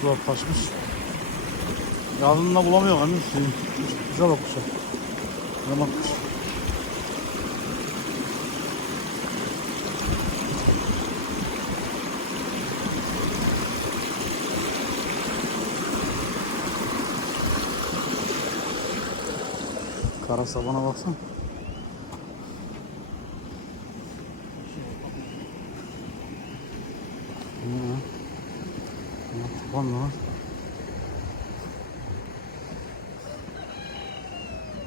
Sular taşmış. Yazında bulamıyor emin suyu. Güzel bakmış. Ne bakmış. Kara sabana baksana. Ama Taban mı var?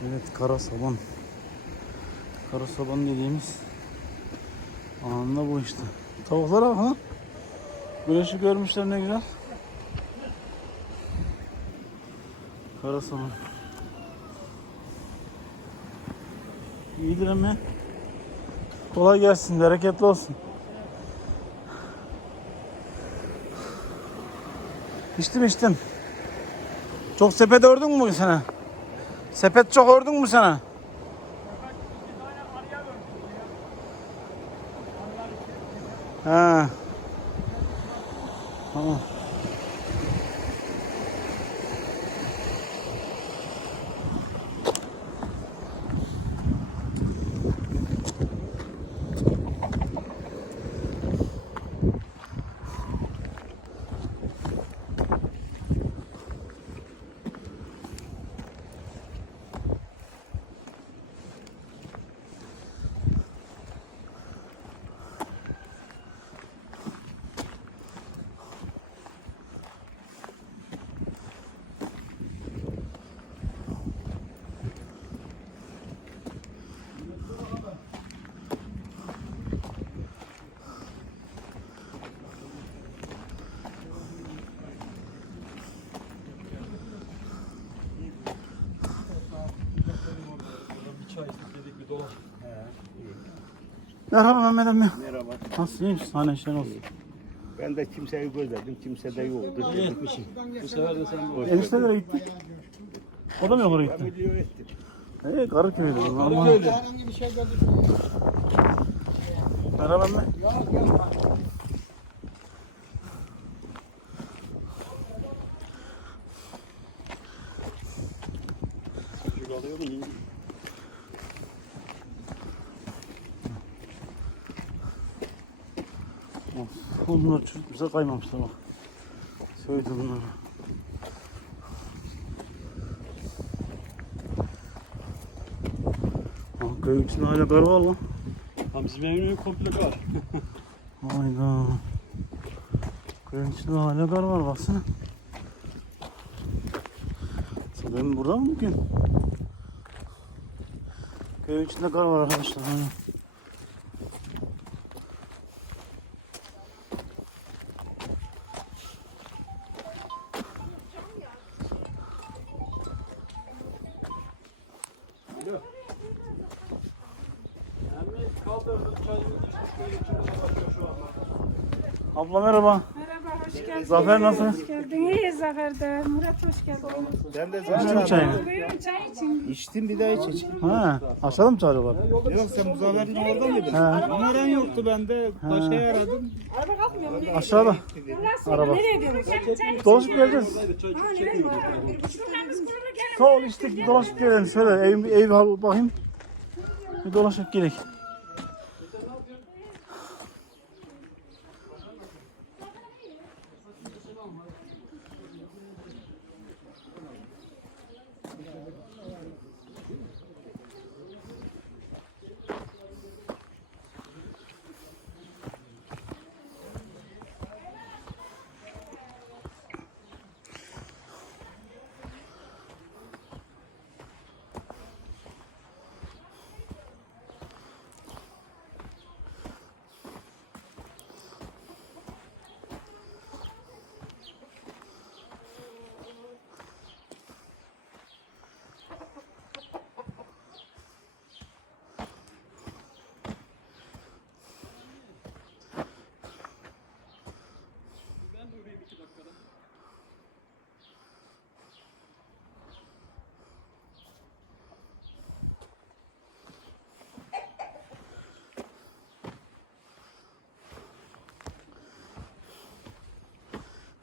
Evet kara saban. Kara saban dediğimiz anında bu işte. Tavuklara bak ha. Güneşi görmüşler ne güzel. Kara saban. İyidir emmi. Kolay gelsin, bereketli olsun. İçtim içtim. Çok sepet ördün mü sana? Sepet çok ördün mü sana? Ha. Tamam. Bir çay dedik bir dolar. Merhaba Mehmet emmi. Merhaba. Nasılsın? iyi misin? Hani işler olsun. Ben de kimseyi gözledim, kimse de yoktu. İyi etmişsin. Bu sefer de sen bu. Enişte nereye gitti? O da mı yukarı Ben gitti? video ettim. Ee, Karıköy'de. Ama... Öyle. Merhaba emmi. Çocuk alıyor mu? İyi. Of, bunlar çok güzel kaymamışlar bak. Söyledi bunları. Aa, köyün içinde hala kar var lan. Tam bizim evin komple var. Hayda. Köyün içinde hala kar var baksana. Sen benim burada mı bugün? Köyün içinde kar var arkadaşlar. Hani. Abla merhaba. Merhaba, hoş geldin. Zafer nasıl? Hoş geldin. İyi Zafer de. Murat hoş geldin. Ben de İçtim çayını. Buyurun çay için. İçtim bir daha içeceğim. Ha, aşağıda mı çağırıyorlar? Yok sen Muzaffer'in orada mıydın? Ha. Numaran yoktu bende. Başka aradım. Araba kalkmıyor mu? Aşağıda. Araba. Nereye diyorsun? Dolaşıp geleceğiz. Haydi çay kurulu gelin. Sağ ol işte bir dolaşıp gelelim. Söyle ev, ev al bakayım. Bir dolaşıp gelek.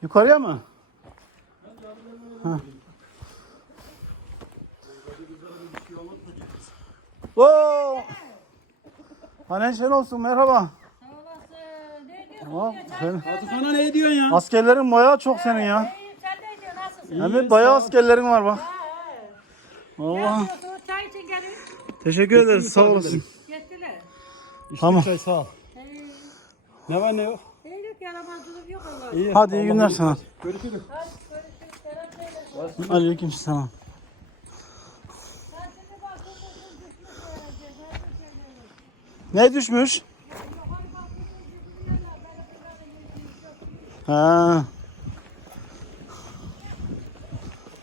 Yukarıya mı? Oo! Annen şen olsun merhaba. Tamam. Sen, Sana ne diyorsun ya? askerlerin bayağı çok senin ya. Sen diyor nasılsın? Hem bayağı askerlerin var bak. Allah. Çay için gelin. Teşekkür ederiz sağ olasın. Gittiler. Tamam. Çay sağ ol. Ne var ne yok? Yaramazlık yok. İyi. Hadi iyi günler sana. Görüşürüz. Aleyküm selam. Ne düşmüş? Ha,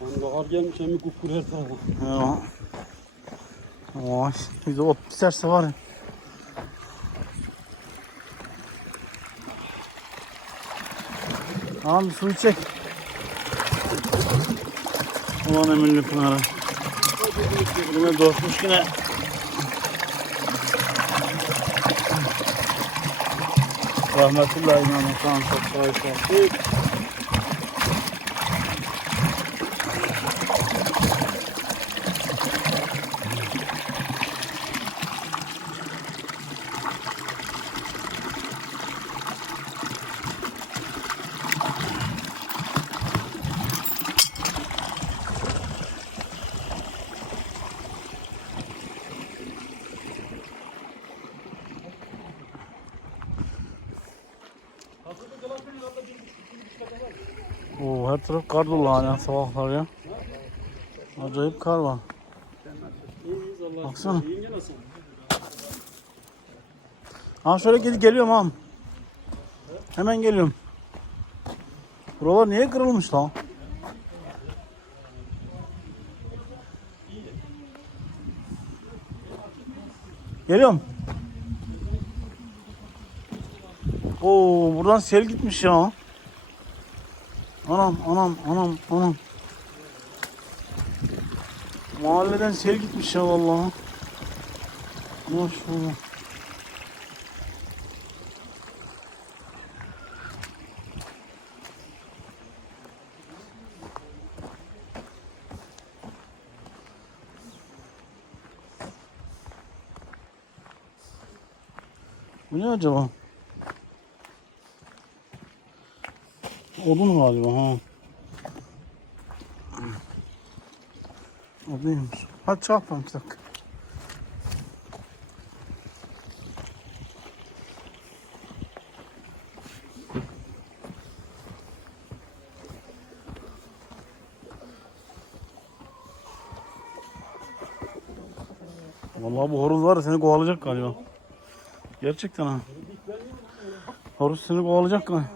Hani bahar gelmiş hem kupkur her tarafa. ya. Vay, bir de ot biterse var ya. Bir su içecek. Ulan eminli pınarı. Yine dostmuş yine. Rahmetullahi imamı tamam çok sağ Oo, her taraf kar dolu hala sabahlar ya. Acayip kar var. Baksana. Ha şöyle gidip geliyorum ağam. Hemen geliyorum. Buralar niye kırılmış lan? Geliyorum. Oo buradan sel gitmiş ya. Anam anam anam anam. Mahalleden sel gitmiş ya vallahi. Maşallah. Bu ne acaba? Odun galiba ha. Odunmuş. Hadi çarpalım bir dakika. Vallahi bu horoz var ya seni kovalayacak galiba. Gerçekten ha. Horoz seni kovalayacak galiba.